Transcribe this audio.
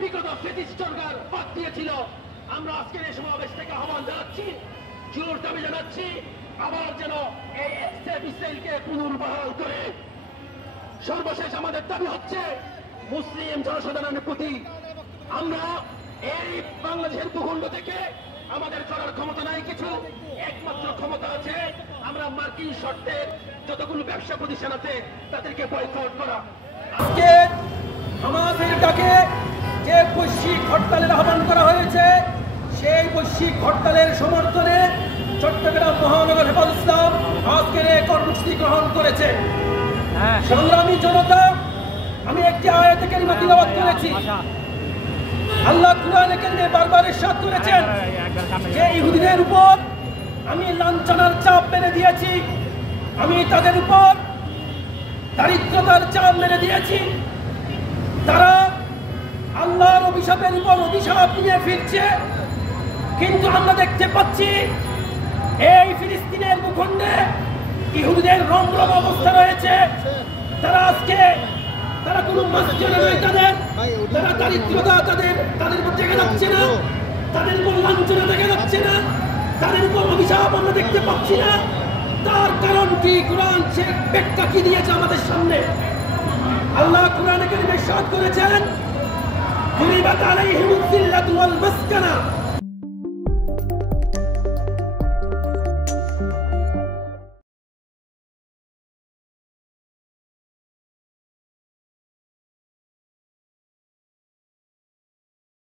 বিগত ব্রিটিশ সরকার বাদ দিয়েছিল। আমরা আজকের এই সমাবেশ থেকে আহ্বান জানাচ্ছি, জোর দাবি জানাচ্ছি, আবার যেন এই ইসরায়েলকে পুনর্বহাল করে। সর্বশেষ আমাদের দাবি হচ্ছে মুসলিম জনসাধারণের প্রতি আমরা এই বাংলাদেশের ভূখণ্ড থেকে আমাদের করার ক্ষমতা নাই কিছু, একমাত্র ক্ষমতা আছে আমরা মার্কিন শর্তের যতগুলো ব্যবসা প্রতিষ্ঠান আছে তাদেরকে বয়কট করা। আজকে হামাসের ডাকে যে বৈশ্বিক হরতালের আহ্বান করা হয়েছে, সেই বৈশ্বিক হরতালের সমর্থনে চট্টগ্রাম মহানগর হেফাজত ইসলাম আজকের এই কর্মসূচি গ্রহণ করেছে। সংগ্রামী জনতা, আমি একটি আয়াতে কারিমা তিলাওয়াত করেছি। আল্লাহ কুরআনে কারিমে বারবার ইরশাদ করেছেন যে ইহুদিদের উপর আমি লাঞ্ছনার চাপ মেরে দিয়েছি, আমি তাদের উপর দারিদ্রতার চাপ মেরে দিয়েছি। তারা আল্লাহর অভিশাপের উপর অভিশাপ নিয়ে ফিরছে, কিন্তু আমরা দেখতে পাচ্ছি এই ফিলিস্তিনের ভূখণ্ডে ইহুদিদের রমরম অবস্থা রয়েছে। তারা আজকে তারা কোনো মসজিদে নয়, তারা দারিদ্রতা তাদের উপর দেখা যাচ্ছে না, তাদের উপর লাঞ্ছনা দেখা যাচ্ছে না, তাদের উপর অভিশাপ আমরা দেখতে পাচ্ছি না। তার কারণ কি? কোরআন সে ব্যাখ্যা কি দিয়েছে আমাদের সামনে? আল্লাহ কোরআনে কারিমে ইরশাদ করেছেন, ضربت عليهم الذلة والمسكنة